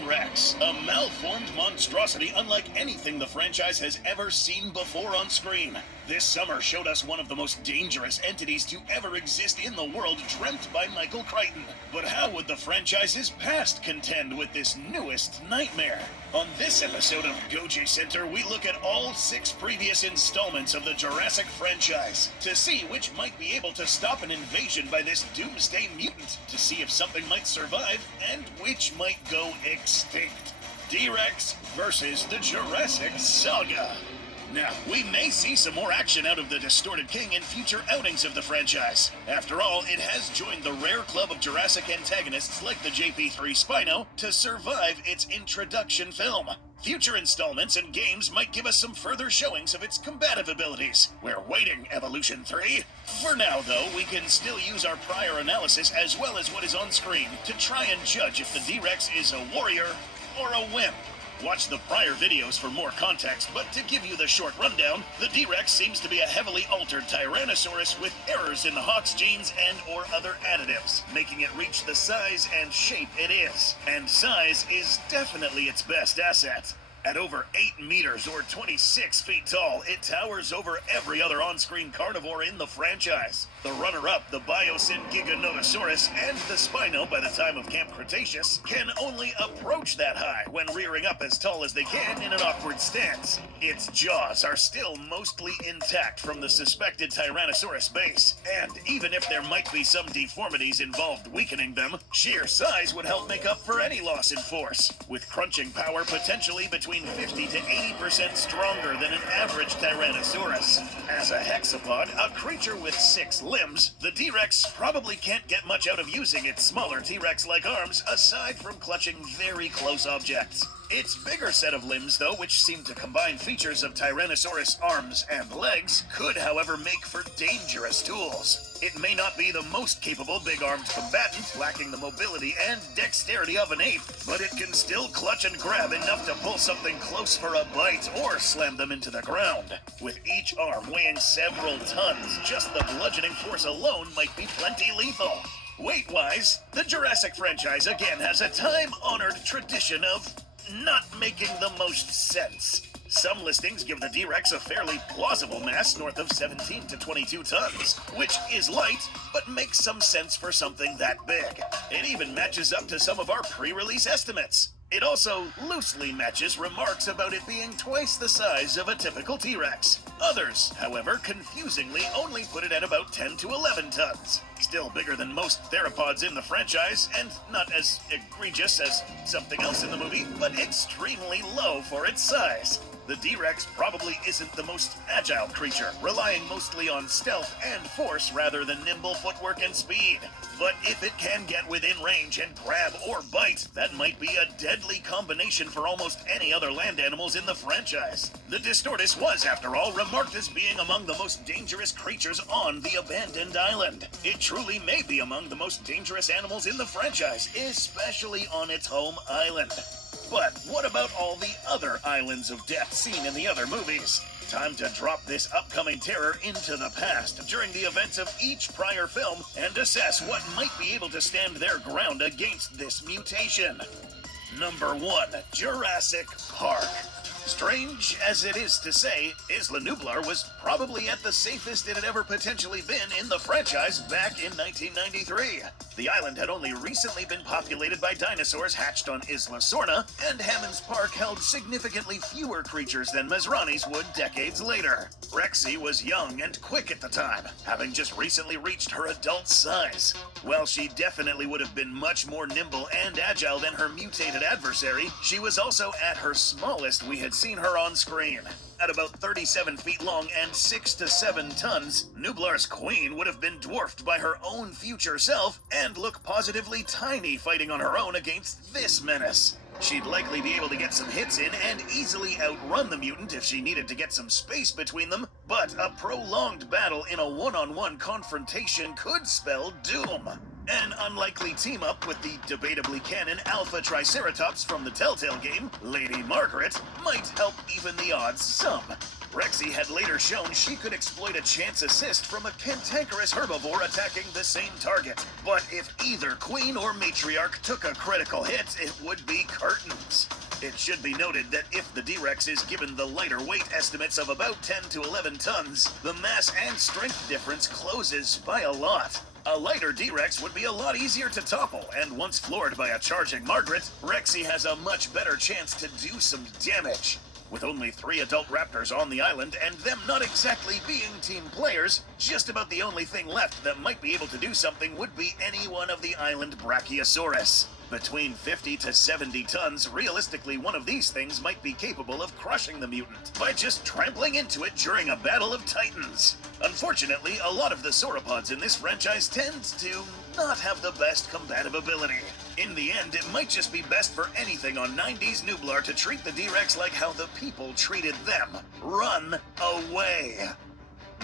T-Rex, a malformed monstrosity unlike anything the franchise has ever seen before on screen. This summer showed us one of the most dangerous entities to ever exist in the world, dreamt by Michael Crichton. But how would the franchise's past contend with this newest nightmare? On this episode of Goji Center, we look at all 6 previous installments of the Jurassic franchise to see which might be able to stop an invasion by this doomsday mutant, to see if something might survive and which might go extinct. T-Rex versus the Jurassic Saga. Now, we may see some more action out of the Distorted King in future outings of the franchise. After all, it has joined the rare club of Jurassic antagonists like the JP3 Spino to survive its introduction film. Future installments and games might give us some further showings of its combative abilities. We're waiting, Evolution 3. For now, though, we can still use our prior analysis as well as what is on screen to try and judge if the T-Rex is a warrior or a wimp. Watch the prior videos for more context, but to give you the short rundown, the T-Rex seems to be a heavily altered Tyrannosaurus with errors in the Hox genes and or other additives, making it reach the size and shape it is. And size is definitely its best asset. At over 8 meters or 26 feet tall, it towers over every other on-screen carnivore in the franchise. The runner-up, the Biosyn Giganotosaurus, and the Spino by the time of Camp Cretaceous can only approach that high when rearing up as tall as they can in an awkward stance. Its jaws are still mostly intact from the suspected Tyrannosaurus base, and even if there might be some deformities involved weakening them, sheer size would help make up for any loss in force, with crunching power potentially between 50 to 80% stronger than an average Tyrannosaurus. As a hexapod, a creature with 6 limbs, the T-Rex probably can't get much out of using its smaller T-Rex-like arms aside from clutching very close objects. Its bigger set of limbs, though, which seem to combine features of Tyrannosaurus arms and legs, could, however, make for dangerous tools. It may not be the most capable big-armed combatant, lacking the mobility and dexterity of an ape, but it can still clutch and grab enough to pull something close for a bite or slam them into the ground. With each arm weighing several tons, just the bludgeoning force alone might be plenty lethal. Weight-wise, the Jurassic franchise again has a time-honored tradition of not making the most sense. Some listings give the T-Rex a fairly plausible mass north of 17 to 22 tons, which is light, but makes some sense for something that big. It even matches up to some of our pre-release estimates. It also loosely matches remarks about it being twice the size of a typical T-Rex. Others, however, confusingly only put it at about 10 to 11 tons. Still bigger than most theropods in the franchise, and not as egregious as something else in the movie, but extremely low for its size. The T-Rex probably isn't the most agile creature, relying mostly on stealth and force rather than nimble footwork and speed. But if it can get within range and grab or bite, that might be a deadly combination for almost any other land animals in the franchise. The Distortus was, after all, remarked as being among the most dangerous creatures on the abandoned island. It truly may be among the most dangerous animals in the franchise, especially on its home island. But what about all the other islands of death seen in the other movies? Time to drop this upcoming terror into the past during the events of each prior film and assess what might be able to stand their ground against this mutation. Number 1. Jurassic Park. Strange as it is to say, Isla Nublar was probably at the safest it had ever potentially been in the franchise back in 1993. The island had only recently been populated by dinosaurs hatched on Isla Sorna, and Hammond's Park held significantly fewer creatures than Masrani's would decades later. Rexy was young and quick at the time, having just recently reached her adult size. While she definitely would have been much more nimble and agile than her mutated adversary, she was also at her smallest we had seen her on screen. At about 37 feet long and 6 to 7 tons, Nublar's queen would have been dwarfed by her own future self and look positively tiny fighting on her own against this menace. She'd likely be able to get some hits in and easily outrun the mutant if she needed to get some space between them, but a prolonged battle in a one-on-one confrontation could spell doom. An unlikely team-up with the debatably canon Alpha Triceratops from the Telltale game, Lady Margaret, might help even the odds some. Rexy had later shown she could exploit a chance assist from a cantankerous herbivore attacking the same target. But if either queen or matriarch took a critical hit, it would be curtains. It should be noted that if the D-Rex is given the lighter weight estimates of about 10 to 11 tons, the mass and strength difference closes by a lot. A lighter D-Rex would be a lot easier to topple, and once floored by a charging Margaret, Rexy has a much better chance to do some damage. With only 3 adult raptors on the island, and them not exactly being team players, just about the only thing left that might be able to do something would be any one of the island Brachiosaurus. Between 50 to 70 tons, realistically one of these things might be capable of crushing the mutant by just trampling into it during a battle of titans. Unfortunately, a lot of the sauropods in this franchise tend to not have the best combative ability. In the end, it might just be best for anything on 90s Nublar to treat the D-Rex like how the people treated them. Run away.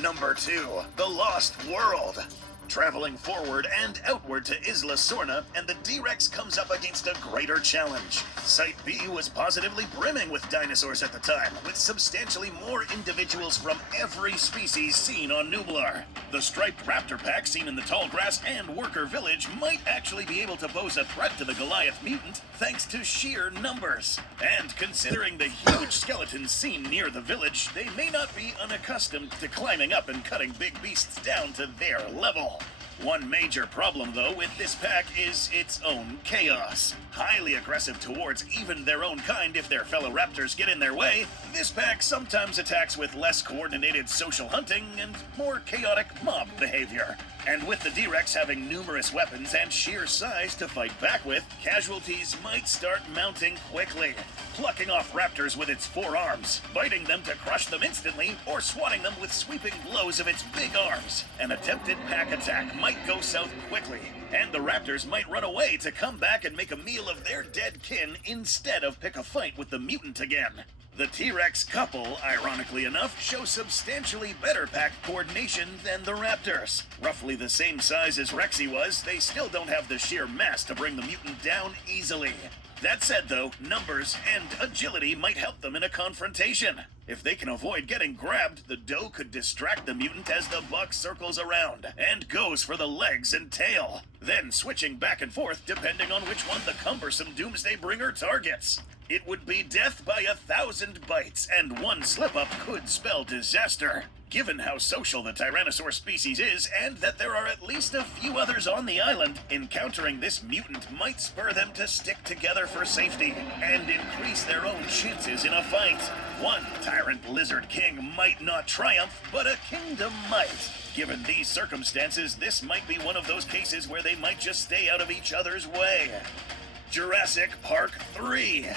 Number 2, the Lost World. Traveling forward and outward to Isla Sorna, and the D-Rex comes up against a greater challenge. Site B was positively brimming with dinosaurs at the time, with substantially more individuals from every species seen on Nublar. The striped raptor pack seen in the tall grass and worker village might actually be able to pose a threat to the Goliath mutant thanks to sheer numbers. And considering the huge skeletons seen near the village, they may not be unaccustomed to climbing up and cutting big beasts down to their level. One major problem, though, with this pack is its own chaos. Highly aggressive towards even their own kind if their fellow raptors get in their way, this pack sometimes attacks with less coordinated social hunting and more chaotic mob behavior. And with the D-Rex having numerous weapons and sheer size to fight back with, casualties might start mounting quickly. Plucking off raptors with its 4 arms, biting them to crush them instantly, or swatting them with sweeping blows of its big arms. An attempted pack attack might go south quickly, and the raptors might run away to come back and make a meal of their dead kin instead of pick a fight with the mutant again. The T-Rex couple, ironically enough, show substantially better pack coordination than the raptors. Roughly the same size as Rexy was, they still don't have the sheer mass to bring the mutant down easily. That said, though, numbers and agility might help them in a confrontation. If they can avoid getting grabbed, the doe could distract the mutant as the buck circles around and goes for the legs and tail, then switching back and forth depending on which one the cumbersome Doomsday Bringer targets. It would be death by 1,000 bites, and one slip-up could spell disaster. Given how social the Tyrannosaur species is, and that there are at least a few others on the island, encountering this mutant might spur them to stick together for safety, and increase their own chances in a fight. One tyrant lizard king might not triumph, but a kingdom might. Given these circumstances, this might be one of those cases where they might just stay out of each other's way. Jurassic Park 3.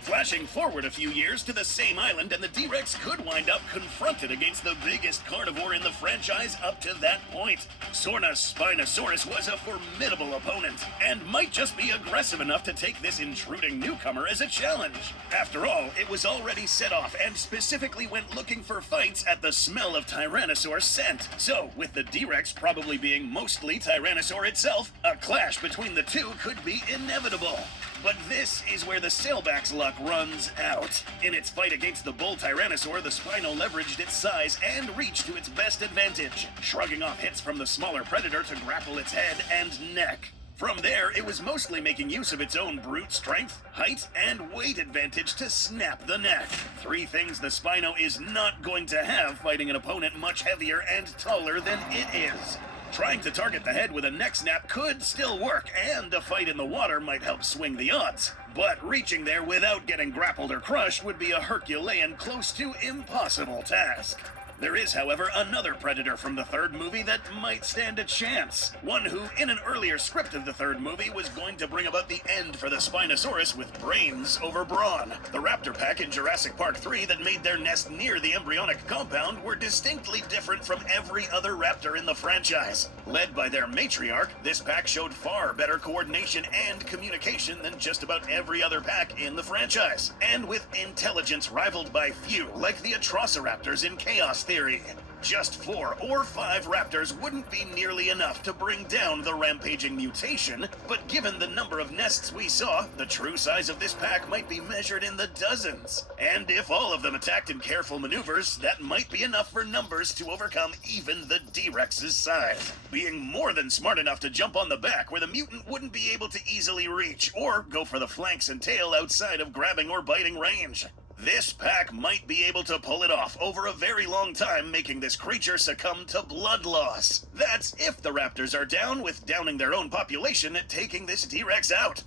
Flashing forward a few years to the same island, and the D-Rex could wind up confronted against the biggest carnivore in the franchise up to that point. Sorna's Spinosaurus was a formidable opponent, and might just be aggressive enough to take this intruding newcomer as a challenge. After all, it was already set off and specifically went looking for fights at the smell of Tyrannosaur scent. So, with the D-Rex probably being mostly Tyrannosaur itself, a clash between the two could be inevitable. But this is where the sailback's luck runs out. In its fight against the bull Tyrannosaur, the Spino leveraged its size and reach to its best advantage, shrugging off hits from the smaller predator to grapple its head and neck. From there, it was mostly making use of its own brute strength, height, and weight advantage to snap the neck. 3 things the Spino is not going to have fighting an opponent much heavier and taller than it is. Trying to target the head with a neck snap could still work, and a fight in the water might help swing the odds. But reaching there without getting grappled or crushed would be a Herculean, close to impossible task. There is, however, another predator from the third movie that might stand a chance. One who, in an earlier script of the third movie, was going to bring about the end for the Spinosaurus with brains over brawn. The raptor pack in Jurassic Park 3 that made their nest near the embryonic compound were distinctly different from every other raptor in the franchise. Led by their matriarch, this pack showed far better coordination and communication than just about every other pack in the franchise. And with intelligence rivaled by few, like the Atrociraptors in Chaos Theory. Just 4 or 5 raptors wouldn't be nearly enough to bring down the rampaging mutation, but given the number of nests we saw, the true size of this pack might be measured in the dozens. And if all of them attacked in careful maneuvers, that might be enough for numbers to overcome even the D-Rex's size. Being more than smart enough to jump on the back where the mutant wouldn't be able to easily reach, or go for the flanks and tail outside of grabbing or biting range. This pack might be able to pull it off over a very long time, making this creature succumb to blood loss. That's if the raptors are down with downing their own population at taking this D-Rex out.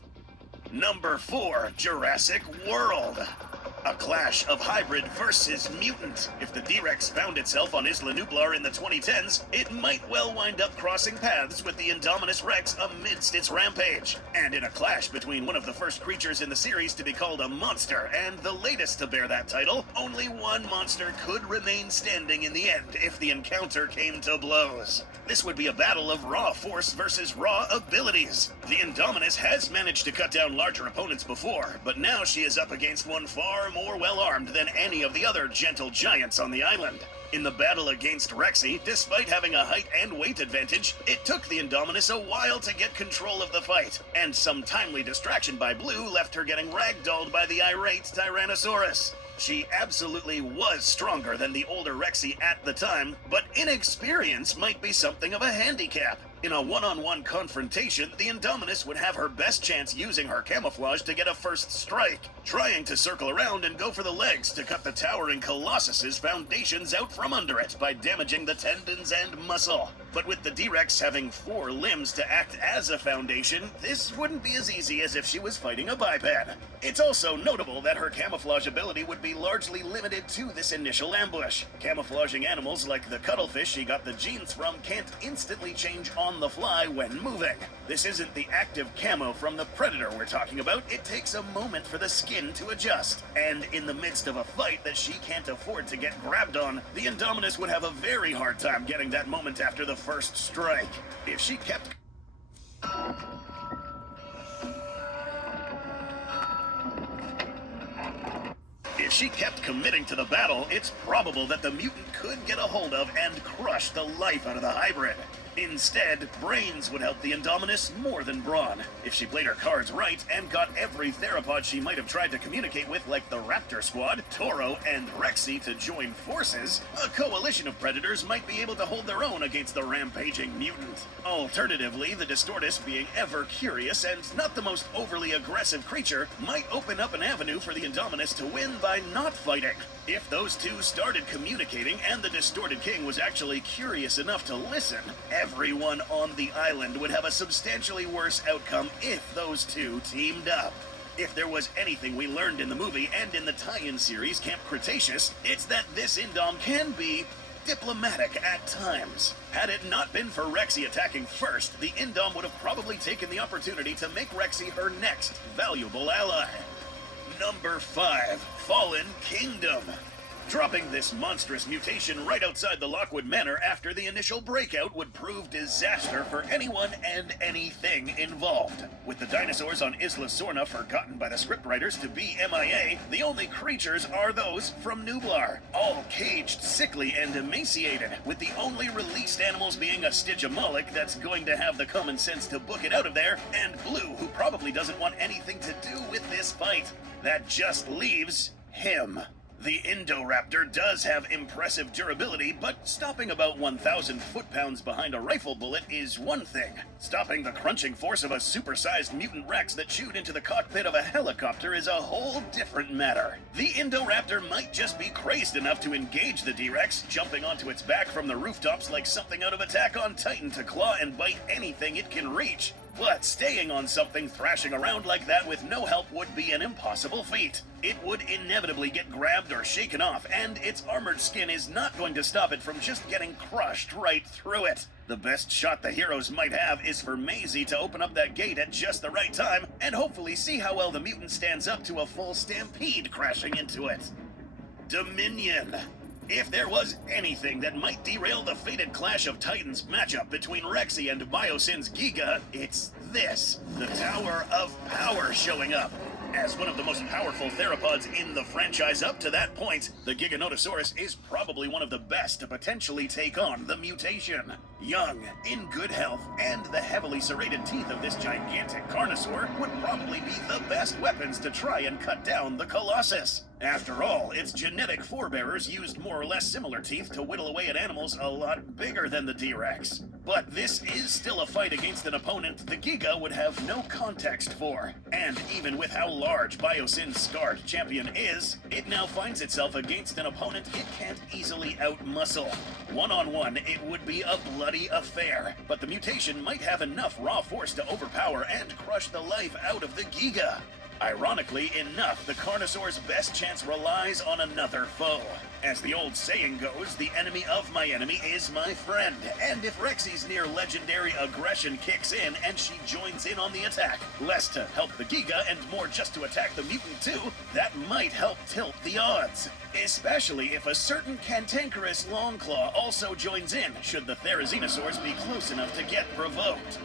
Number 4, Jurassic World. A clash of hybrid versus mutant. If the D-Rex found itself on Isla Nublar in the 2010s, it might well wind up crossing paths with the Indominus Rex amidst its rampage. And in a clash between one of the first creatures in the series to be called a monster and the latest to bear that title, only one monster could remain standing in the end if the encounter came to blows. This would be a battle of raw force versus raw abilities. The Indominus has managed to cut down larger opponents before, but now she is up against one far more well-armed than any of the other gentle giants on the island. In the battle against Rexy, despite having a height and weight advantage, it took the Indominus a while to get control of the fight, and some timely distraction by Blue left her getting ragdolled by the irate Tyrannosaurus. She absolutely was stronger than the older Rexy at the time, but inexperience might be something of a handicap. In a one-on-one confrontation, the Indominus would have her best chance using her camouflage to get a first strike, trying to circle around and go for the legs to cut the towering Colossus's foundations out from under it by damaging the tendons and muscle. But with the D-Rex having 4 limbs to act as a foundation, this wouldn't be as easy as if she was fighting a biped. It's also notable that her camouflage ability would be largely limited to this initial ambush. Camouflaging animals like the cuttlefish she got the genes from can't instantly change on the fly when moving. This isn't the active camo from the Predator we're talking about. It takes a moment for the skin to adjust. And in the midst of a fight that she can't afford to get grabbed on, the Indominus would have a very hard time getting that moment after the first strike. If she kept committing to the battle, it's probable that the mutant could get a hold of and crush the life out of the hybrid. Instead, brains would help the Indominus more than brawn. If she played her cards right and got every theropod she might have tried to communicate with, like the Raptor Squad, Toro, and Rexy to join forces, a coalition of predators might be able to hold their own against the rampaging mutant. Alternatively, the Distortus, being ever curious and not the most overly aggressive creature, might open up an avenue for the Indominus to win by not fighting. If those two started communicating and the Distorted King was actually curious enough to listen, everyone on the island would have a substantially worse outcome if those two teamed up. If there was anything we learned in the movie and in the tie-in series Camp Cretaceous, it's that this Indom can be diplomatic at times. Had it not been for Rexy attacking first, the Indom would have probably taken the opportunity to make Rexy her next valuable ally. Number 5, Fallen Kingdom. Dropping this monstrous mutation right outside the Lockwood Manor after the initial breakout would prove disaster for anyone and anything involved. With the dinosaurs on Isla Sorna forgotten by the scriptwriters to be MIA, the only creatures are those from Nublar, all caged, sickly, and emaciated, with the only released animals being a Stygimoloch that's going to have the common sense to book it out of there, and Blue, who probably doesn't want anything to do with this fight. That just leaves him. The Indoraptor does have impressive durability, but stopping about 1,000 foot-pounds behind a rifle bullet is one thing. Stopping the crunching force of a supersized mutant Rex that chewed into the cockpit of a helicopter is a whole different matter. The Indoraptor might just be crazed enough to engage the D-Rex, jumping onto its back from the rooftops like something out of Attack on Titan to claw and bite anything it can reach. But staying on something thrashing around like that with no help would be an impossible feat. It would inevitably get grabbed or shaken off, and its armored skin is not going to stop it from just getting crushed right through it. The best shot the heroes might have is for Maisie to open up that gate at just the right time, and hopefully see how well the mutant stands up to a full stampede crashing into it. Dominion. If there was anything that might derail the fated Clash of Titans matchup between Rexy and Biosyn's Giga, it's this. The Tower of Power showing up. As one of the most powerful theropods in the franchise up to that point, the Giganotosaurus is probably one of the best to potentially take on the mutation. Young, in good health, and the heavily serrated teeth of this gigantic carnosaur would probably be the best weapons to try and cut down the Colossus. After all, its genetic forebearers used more or less similar teeth to whittle away at animals a lot bigger than the T-Rex. But this is still a fight against an opponent the Giga would have no context for. And even with how large Biosin's scarred champion is, it now finds itself against an opponent it can't easily outmuscle. One-on-one, it would be a bloody affair, but the mutation might have enough raw force to overpower and crush the life out of the Giga. Ironically enough, the Carnosaur's best chance relies on another foe. As the old saying goes, the enemy of my enemy is my friend. And if Rexy's near legendary aggression kicks in and she joins in on the attack, less to help the Giga and more just to attack the mutant too, that might help tilt the odds. Especially if a certain cantankerous Longclaw also joins in, should the Therizinosaurs be close enough to get provoked.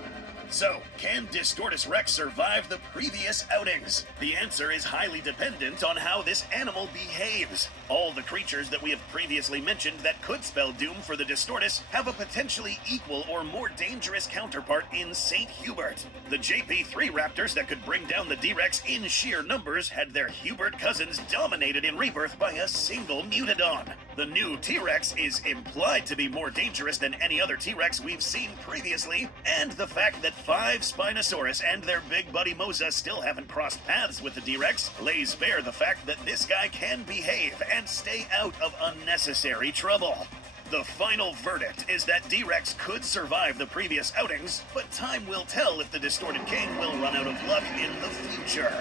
So, can Distortus Rex survive the previous outings? The answer is highly dependent on how this animal behaves. All the creatures that we have previously mentioned that could spell doom for the Distortus have a potentially equal or more dangerous counterpart in St. Hubert. The JP3 raptors that could bring down the D-Rex in sheer numbers had their Hubert cousins dominated in rebirth by a single Mutodon. The new T-Rex is implied to be more dangerous than any other T-Rex we've seen previously, and the fact that 5 Spinosaurus and their big buddy Mosa still haven't crossed paths with the D-Rex lays bare the fact that this guy can behave and stay out of unnecessary trouble. The final verdict is that D-Rex could survive the previous outings, but time will tell if the Distorted King will run out of luck in the future.